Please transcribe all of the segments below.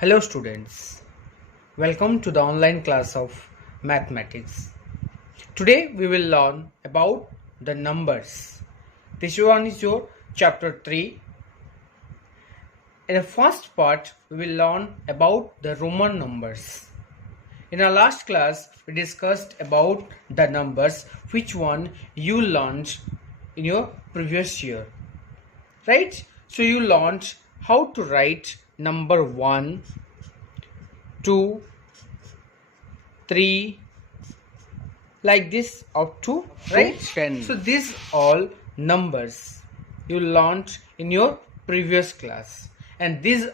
Hello students, welcome to the online class of mathematics. Today we will learn about the numbers. This one is your chapter 3. In the first part we will learn about the Roman numbers. In our last class we discussed about the numbers which one you learned in your previous year. Right? So you learned how to write number 1, 2, 3 like this up to right 10. So these all numbers you learned in your previous class, and these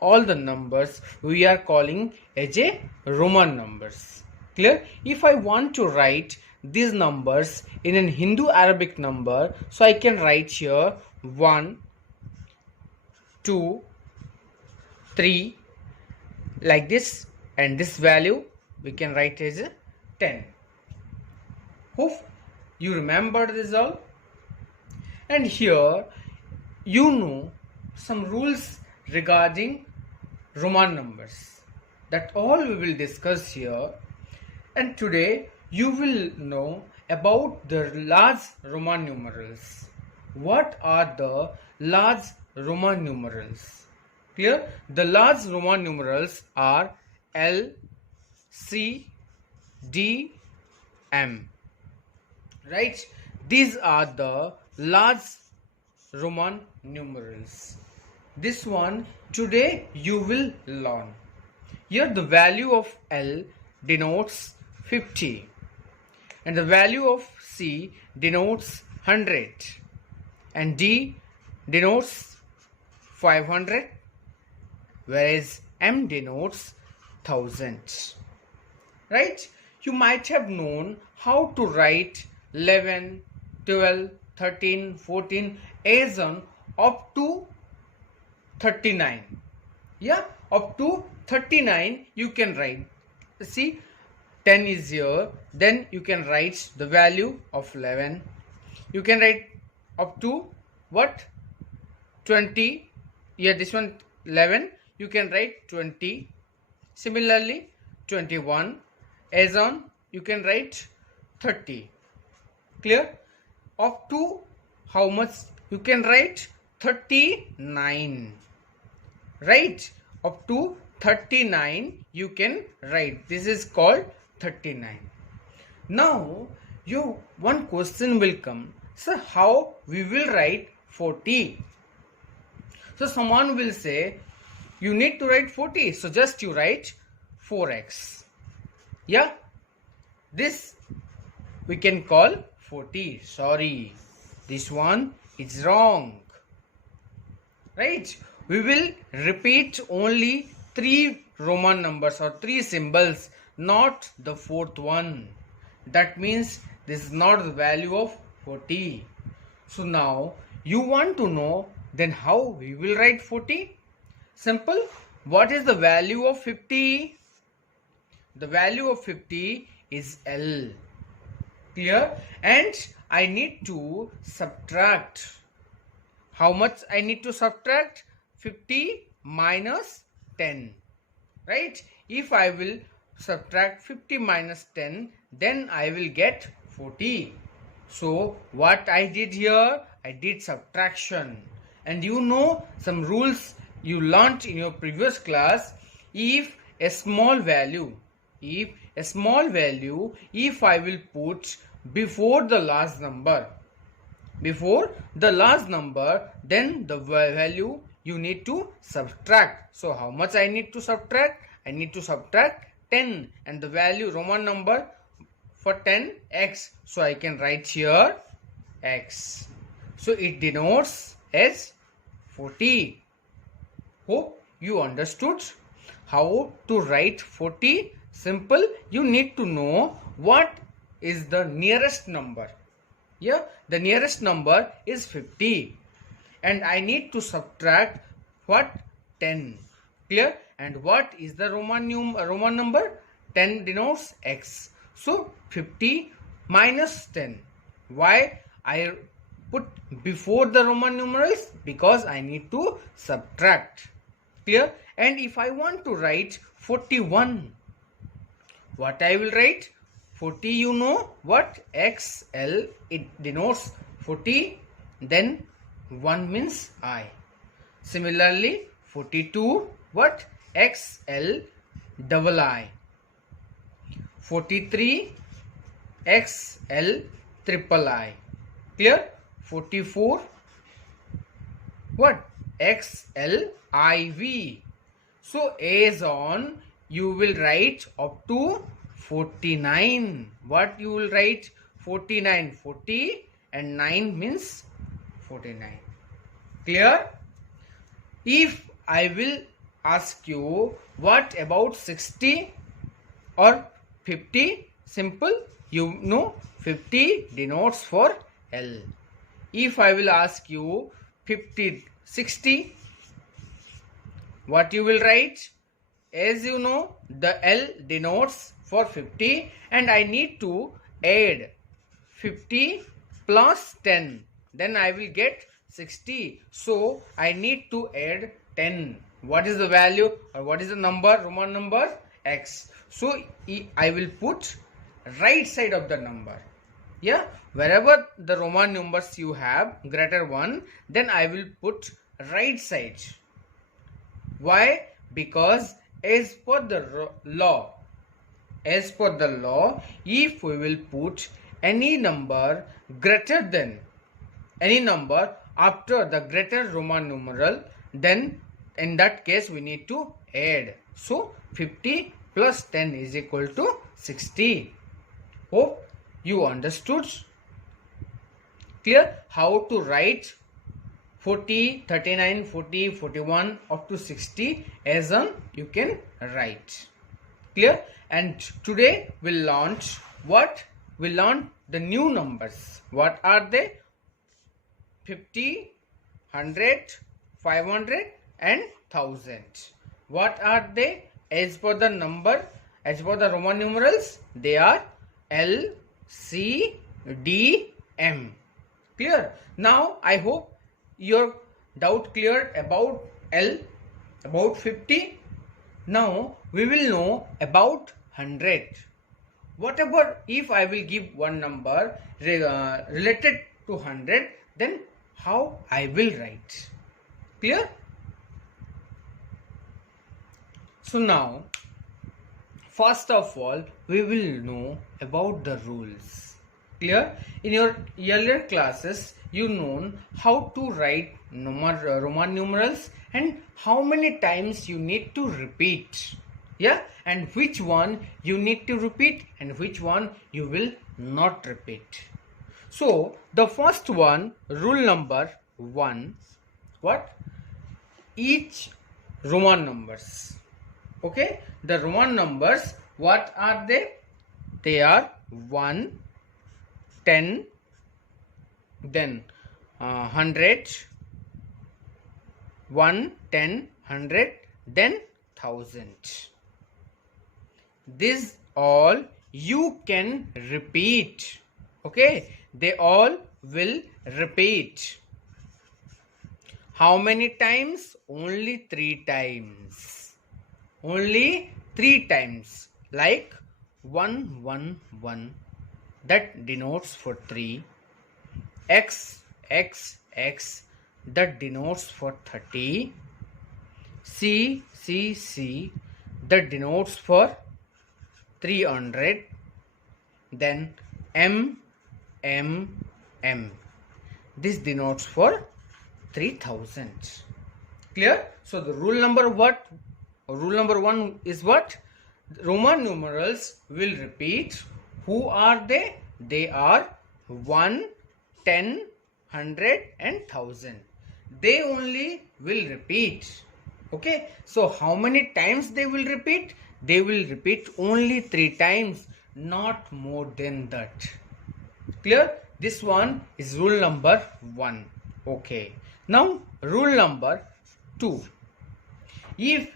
all the numbers we are calling as a Roman numbers. Clear? If I want to write these numbers in an Hindu Arabic number, so I can write here 1, 2, 3 like this, and this value we can write as 10. Hope you remember this all. And here you know some rules regarding Roman numbers, that all we will discuss here. And today you will know about the large Roman numerals. What are the large Roman numerals? Clear? The large Roman numerals are L, C, D, M. Right? These are the large Roman numerals. This one today you will learn. Here the value of L denotes 50 and the value of C denotes 100 and D denotes 500, whereas M denotes 1000. Right? You might have known how to write 11, 12, 13, 14 as on up to 39. Yeah, up to 39 you can write. See, 10 is here, then you can write the value of 11. You can write up to what? 20. Yeah, this one 11. You can write 20. Similarly, 21. As on, you can write 30. Clear? Up to how much? You can write 39. Right? Up to 39 you can write. This is called 39. Now, one question will come. So, how we will write 40? So, someone will say, you need to write 40. So, just you write 4x. Yeah? This we can call 40. Sorry, this one is wrong. Right? We will repeat only 3 Roman numbers or 3 symbols, not the fourth one. That means this is not the value of 40. So now you want to know then how we will write 40? Simple. What is the value of 50? The value of 50 is L. Clear? And I need to subtract. How much I need to subtract? 50 minus 10. Right? If I will subtract 50 minus 10, then I will get 40. So what I did here? I did subtraction. And you know some rules you learnt in your previous class. If a small value, if I will put before the last number, then the value you need to subtract. So how much I need to subtract? I need to subtract 10, and the value Roman number for 10 x. So I can write here x. So it denotes as 40. Hope you understood how to write 40. Simple. You need to know what is the nearest number. Yeah, the nearest number is 50. And I need to subtract what? 10. Clear? And what is the Roman number? 10 denotes x. So 50 minus 10. Why I put before the Roman numerals? Because I need to subtract. Clear? And if I want to write 41, what I will write? 40, you know what? XL, it denotes 40, then 1 means I. Similarly, 42, what? XL double I. 43, XL triple I. Clear? 44, what? XL IV. So as on, you will write up to 49. What you will write? 49. 40 and 9 means 49. Clear? If I will ask you, what about 60 or 50? Simple. You know 50 denotes for L. If I will ask you 50, 60, what you will write? As you know, the L denotes for 50 and I need to add 50 plus 10. Then I will get 60. So I need to add 10. What is the value or what is the number? Roman number X. So I will put right side of the number. Yeah, wherever the Roman numbers you have greater 1, then I will put right side. Why? Because as per the law, if we will put any number greater than any number after the greater Roman numeral, then in that case we need to add. So 50 plus 10 is equal to 60. Hope you understood. Clear? How to write 40, 39, 40, 41 up to 60 as on you can write. Clear? And today we'll launch what? We'll learn the new numbers. What are they? 50, 100, 500 and 1000. What are they? As per the number, as per the Roman numerals, they are L, C, D, M. Clear? Now I hope your doubt cleared about L, about 50. Now we will know about 100. Whatever, if I will give one number related to 100, then how I will write. Clear? So now, first of all, we will know about the rules. Clear? In your earlier classes, you know how to write Roman numerals and how many times you need to repeat. Yeah, and which one you need to repeat and which one you will not repeat. So the first one, rule number 1, what? Each Roman numbers. Okay, the Roman numbers, what are they? They are 1, 10, then 100, 1, 10, 100, then 1000. These all you can repeat. Okay, they all will repeat. How many times? Only 3 times. Only 3 times. Like 1, 1, 1. That denotes for 3. X, X, X. That denotes for 30. C, C, C. That denotes for 300. Then M, M, M. This denotes for 3000. Clear? So the rule number what? Rule number 1 is what? Roman numerals will repeat. Who are they? They are 1, 10, 100 and 1000. They only will repeat. Okay. So how many times they will repeat? They will repeat only 3 times, not more than that. Clear? This one is rule number 1. Okay. Now rule number 2. If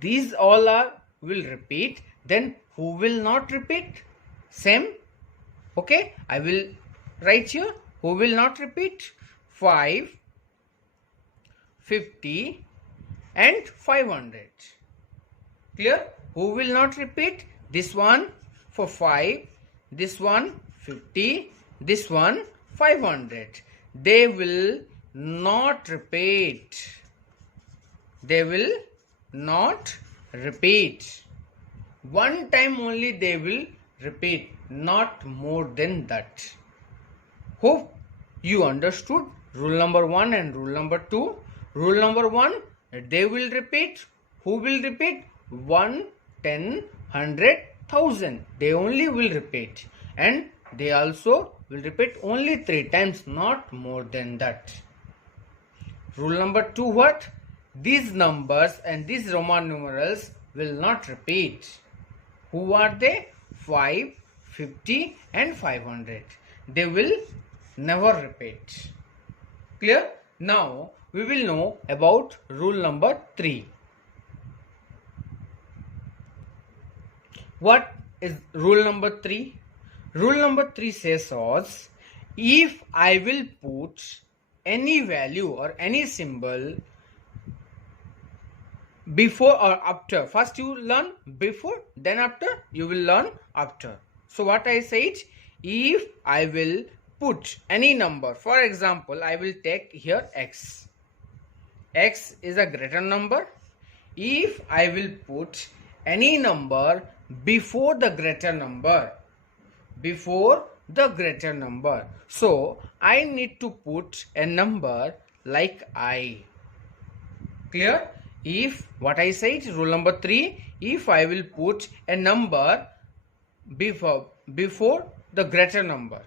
these all are will repeat, then who will not repeat? Same. Okay. I will write here. Who will not repeat? 5, 50 and 500. Clear? Who will not repeat? This one for 5, this one 50, this one 500. They will not repeat. They will not repeat. One time only they will repeat, not more than that. Hope you understood rule number 1 and rule number 2. Rule number 1, they will repeat. Who will repeat? 1, 10, 100, 1000. They only will repeat. And they also will repeat only 3 times, not more than that. Rule number 2, what? These numbers and these Roman numerals will not repeat. Who are they? 5, 50 and 500. They will never repeat. Clear? Now we will know about rule number 3. What is rule number 3? Rule number 3 says us, if I will put any value or any symbol before or after. First you learn before, then after you will learn after. So what I said, if I will put any number, for example, I will take here x. X is a greater number. If I will put any number before the greater number, so I need to put a number like I. Clear? If what I said, rule number 3, if I will put a number before the greater number,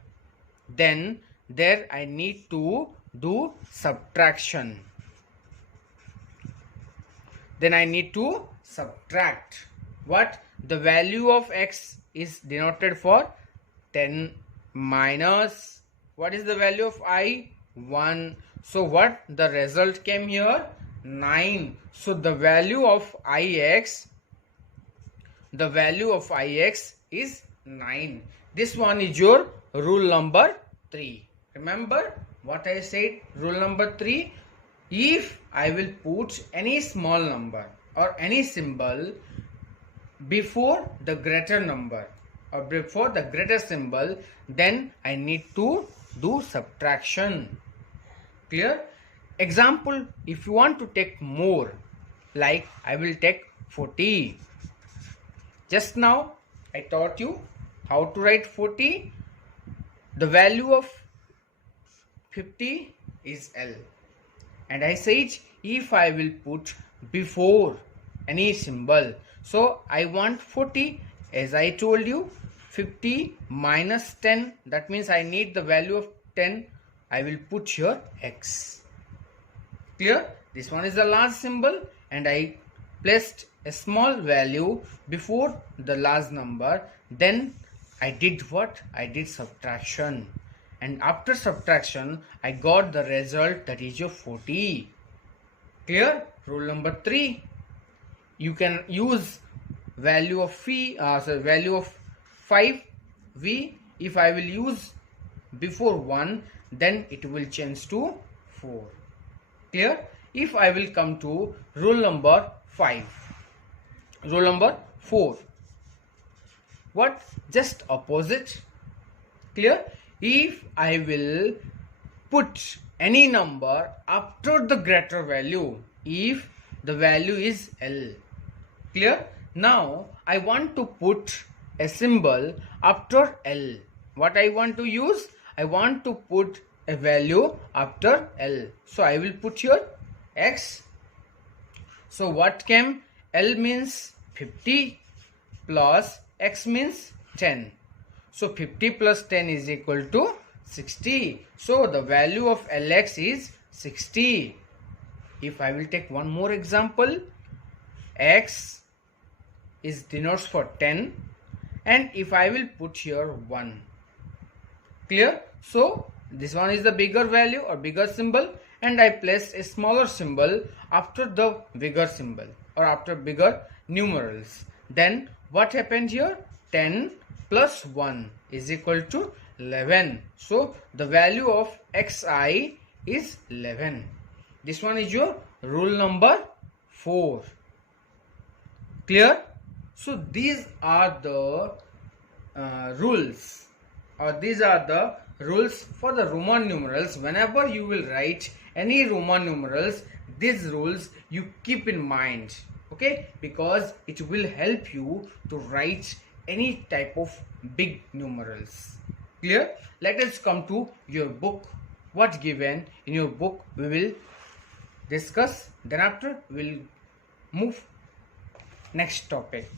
then there I need to do subtraction. Then I need to subtract. What? The value of x is denoted for 10 minus, what is the value of I? 1. So what? The result came here 9. So the value of ix is 9. This one is your rule number 3. Remember what I said? Rule number 3, if I will put any small number or any symbol before the greater number or before the greater symbol, then I need to do subtraction. Clear? Example, if you want to take more, like I will take 40. Just now I taught you how to write 40. The value of 50 is L. And I said if I will put before any symbol, so I want 40, as I told you, 50 minus 10, that means I need the value of 10. I will put here x. Clear? This one is a large symbol and I placed a small value before the large number. Then I did what? I did subtraction. And after subtraction, I got the result, that is your 40. Clear? Rule number 3. You can use value of value of 5v. If I will use before 1, then it will change to 4. Clear? If I will come to rule number 5. Rule number 4. What? Just opposite. Clear? If I will put any number after the greater value, if the value is L. Clear? Now I want to put a symbol after L. What I want to use? I want to put a value after L. So I will put here x. So what came? L means 50 plus x means 10. So 50 plus 10 is equal to 60. So the value of Lx is 60. If I will take one more example, x is denotes for 10 and if I will put here 1. Clear? So this one is the bigger value or bigger symbol and I placed a smaller symbol after the bigger symbol or after bigger numerals. Then what happened here? 10 plus 1 is equal to 11. So the value of xi is 11. This one is your rule number 4. Clear? So these are the rules, or these are the rules for the Roman numerals. Whenever you will write any Roman numerals, these rules you keep in mind, okay, because it will help you to write any type of big numerals. Clear? Let us come to your book. What given in your book we will discuss, then after we will move next topic.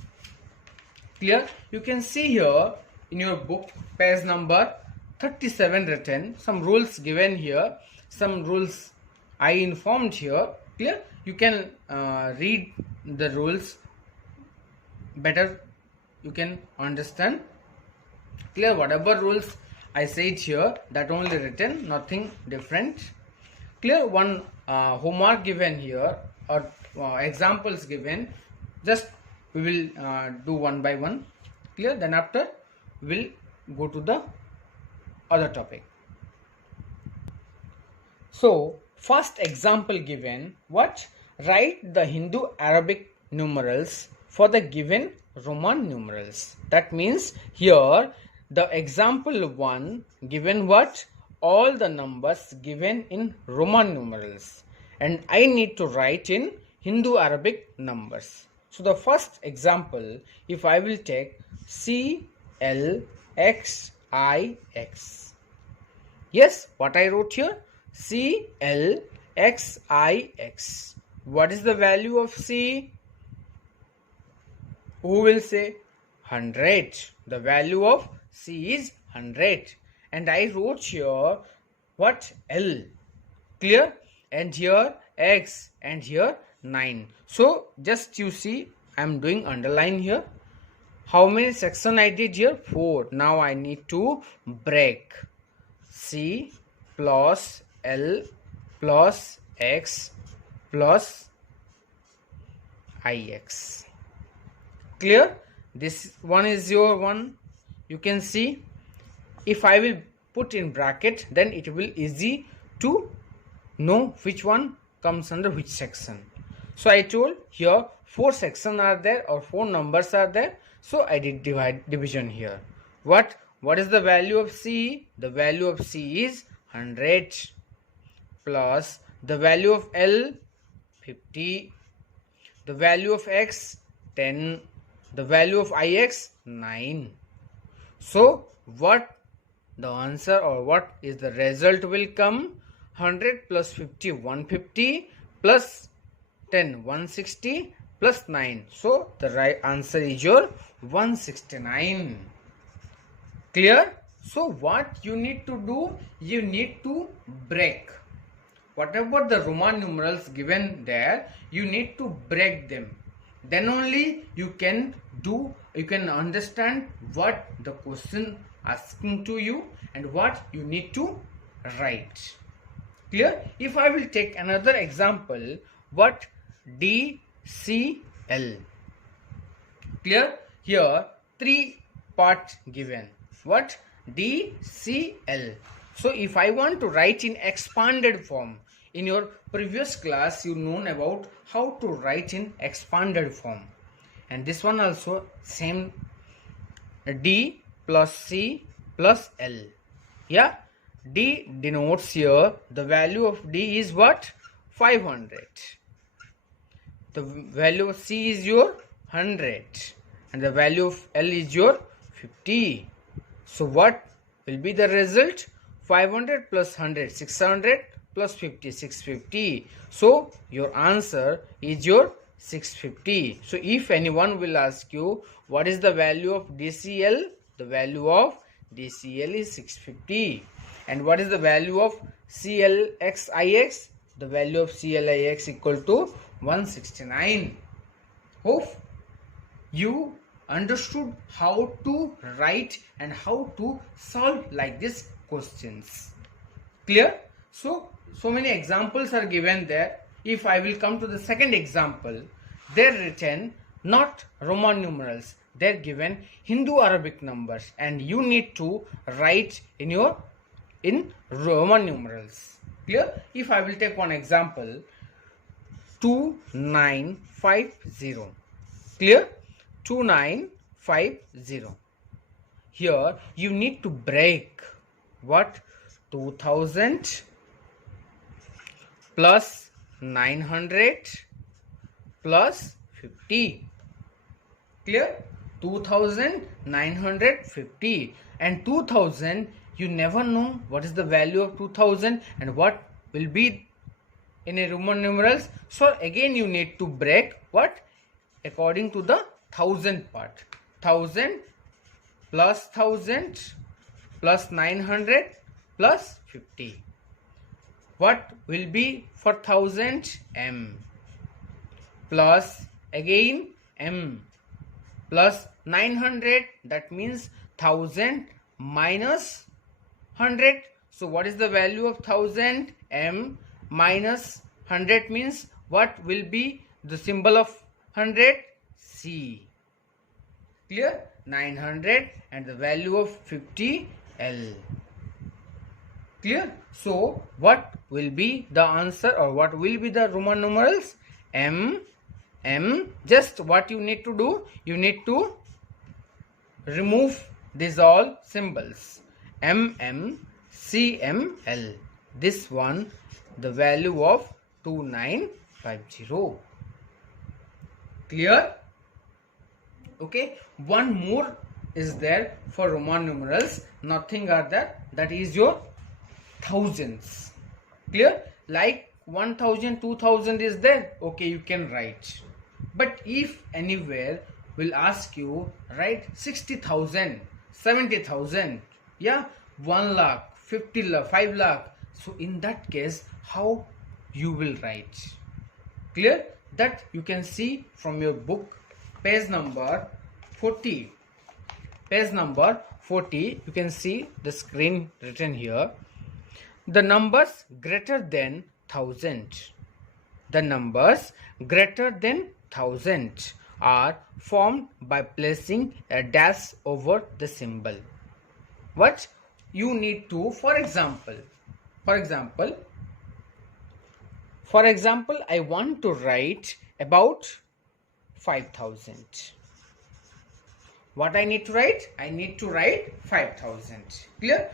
Clear? You can see here in your book page number 37 written some rules given here, some rules I informed here. Clear? You can read the rules better, you can understand. Clear? Whatever rules I said here, that only written, nothing different. Clear? One homework given here, or examples given, just we will do one by one. Clear? Then after we'll go to the other topic. So first example given, what? Write the Hindu Arabic numerals for the given Roman numerals. That means here the example 1 given what? All the numbers given in Roman numerals, and I need to write in Hindu Arabic numbers. So the first example, if I will take CLXIX. Yes, what I wrote here? CLXIX. What is the value of C? Who will say? 100. The value of C is 100. And I wrote here what? L. Clear? And here X, and here 9. So just you see, I am doing underline here. How many section I did here? 4. Now I need to break. C plus L plus X plus IX. Clear? This one is your one. You can see, if I will put in bracket, then it will easy to know which one comes under which section. So I told here 4 sections are there, or 4 numbers are there. So I did division here. What is the value of C? The value of C is 100 plus the value of L 50, the value of X 10, the value of IX 9. So what the answer, or what is the result will come? 100 plus 50 150 plus 10 160 plus 9. So the right answer is your 169. Clear? So what you need to do? You need to break whatever the Roman numerals given there. You need to break them. Then only you can understand what the question asking to you and what you need to write. Clear? If I will take another example, what? DCL. Clear? Here 3 parts given. What? DCL. So if I want to write in expanded form, in your previous class you known about how to write in expanded form, and this one also same, D plus C plus L. Yeah, D denotes here the value of D is what? 500. The value of C is your 100, and the value of L is your 50. So what will be the result? 500 plus 100, 600 plus 50, 650. So your answer is your 650. So if anyone will ask you what is the value of DCL, the value of DCL is 650. And what is the value of CLXIX? The value of CLIX equal to 169. Hope you understood how to write and how to solve like this questions. Clear? So many examples are given there. If I will come to the second example, they're written not Roman numerals, they're given Hindu Arabic numbers, and you need to write in Roman numerals. Clear? If I will take one example, 2950. Clear? 2950. Here you need to break what? 2000 plus 900 plus 50. Clear? 2950. And 2000, you never know what is the value of 2000 and what will be in a Roman numerals. So again you need to break what? According to the 1000 part. 1000 plus 1000 plus 900 plus 50. What will be for 1000? M. Plus again M. Plus 900, that means 1000 minus 100. So what is the value of 1000? M minus 100 means what will be the symbol of 100? C. Clear? 900 and the value of 50 L. Clear? So what will be the answer, or what will be the Roman numerals? M. Just what you need to do, you need to remove these all symbols. CML. This one, the value of 2950. Clear? Okay, one more is there for Roman numerals. Nothing are there. That is your thousands. Clear? Like 1000, 2000 is there. Okay, you can write. But if anywhere will ask you, write 60,000, 70,000, yeah, 1 lakh, 50 lakh, 5 lakh. So in that case, how you will write? Clear? That you can see from your book, page number 40. Page number 40, you can see the screen written here. The numbers greater than 1000. The numbers greater than 1000 are formed by placing a dash over the symbol. What you need to, for example, I want to write about 5000. What I need to write? I need to write 5000. Clear?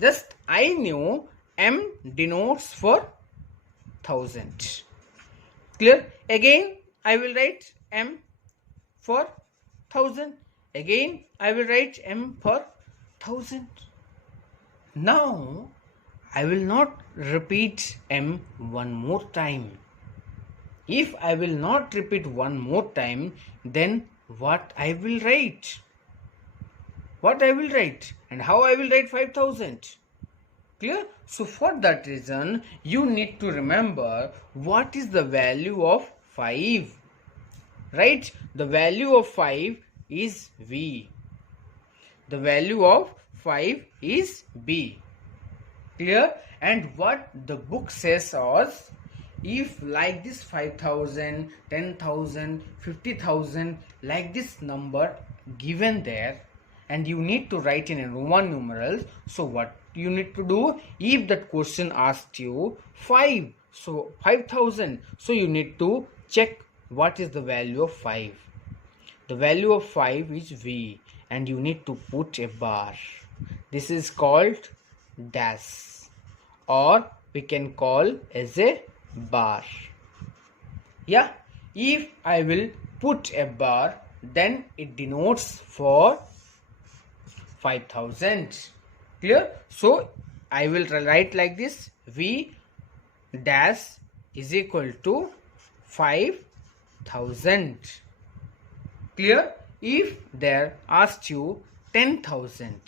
Just I knew M denotes for 1000. Clear? Again I will write M for 1000. Again I will write M for 1000. Now I will not repeat M one more time. If I will not repeat one more time, then what I will write? What I will write? And how I will write 5000? Clear? So for that reason, you need to remember what is the value of 5. Right? The value of 5 is V. The value of 5 is B. Clear? And what the book says was, if like this 5000, 10,000, 50,000, like this number given there, and you need to write in a Roman numerals, so what you need to do? If that question asked you 5, so 5000, so you need to check what is the value of 5. The value of 5 is V, and you need to put a bar. This is called dash, or we can call as a bar. Yeah, if I will put a bar, then it denotes for 5000. Clear? So I will write like this: V dash is equal to 5000. Clear? If there asked you 10,000.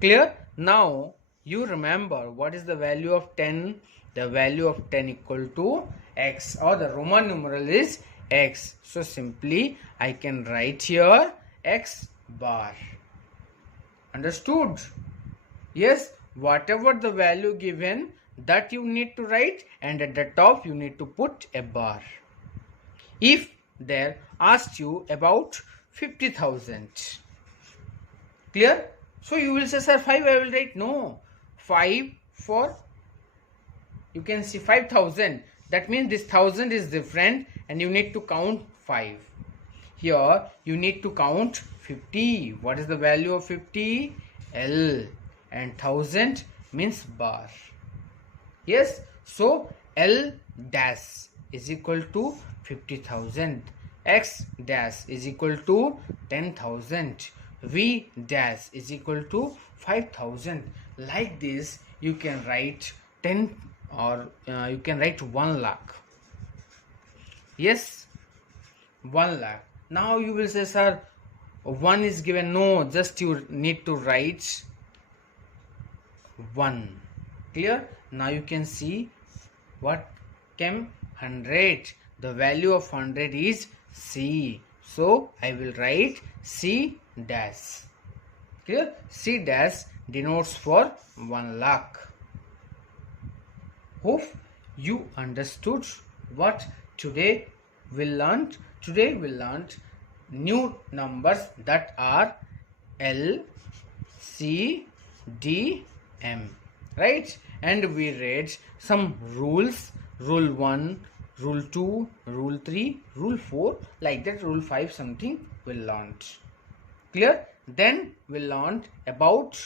Clear? Now you remember what is the value of 10. The value of 10 equal to X, or the Roman numeral is X. So simply I can write here X bar. Understood? Yes, whatever the value given, that you need to write, and at the top you need to put a bar. If there asked you about 50,000. Clear? So you will say, sir, 5 I will write. No, 5 for, you can see 5000. That means this 1000 is different and you need to count 5. Here you need to count 50. What is the value of 50? L. And 1000 means bar. Yes, so L dash is equal to 50,000. X dash is equal to 10,000. V dash is equal to 5,000. Like this you can write 10 or you can write 1 lakh. Yes, 1 lakh. Now you will say, sir, 1 is given. No, just you need to write 1. Clear? Now you can see what came 100. The value of 100 is C. So I will write C dash. Clear? C dash denotes for 1 lakh. Hope you understood what today we learned. Today we learned new numbers that are L, C, D, M. Right? And we read some rules. Rule 1, Rule 2, Rule 3, Rule 4. Like that, Rule 5 something we learned. Clear? Then we learned about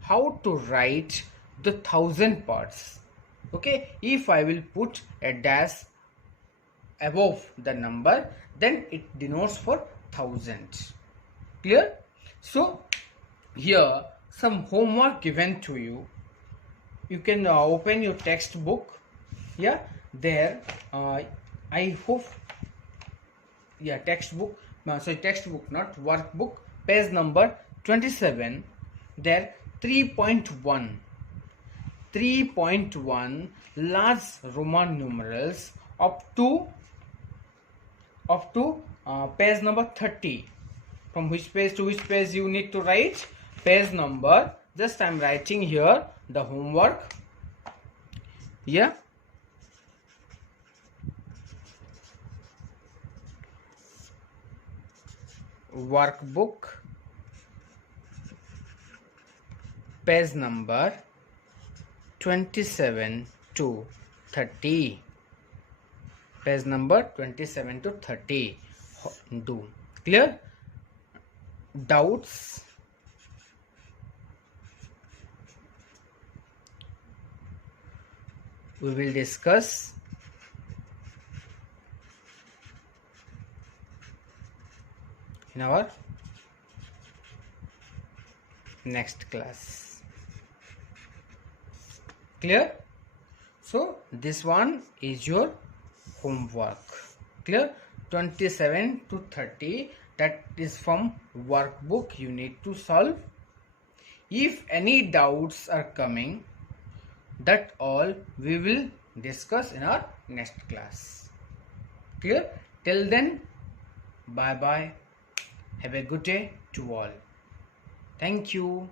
how to write the 1000 parts. Okay, if I will put a dash above the number, then it denotes for 1000. Clear? So here some homework given to you. You can open your textbook. Yeah, there I hope, yeah, textbook, sorry, textbook, not workbook, page number 27. There 3.1 large Roman numerals up to page number 30. From which page to which page you need to write? Page number, just I am writing here the homework. Yeah, workbook, page number 27 to 30. Page number 27 to 30. Do. Clear? Doubts? We will discuss in our next class. Clear? So this one is your homework. Clear? 27 to 30, that is from workbook. You need to solve. If any doubts are coming, that all we will discuss in our next class. Clear? Till then, bye bye. Have a good day to all. Thank you.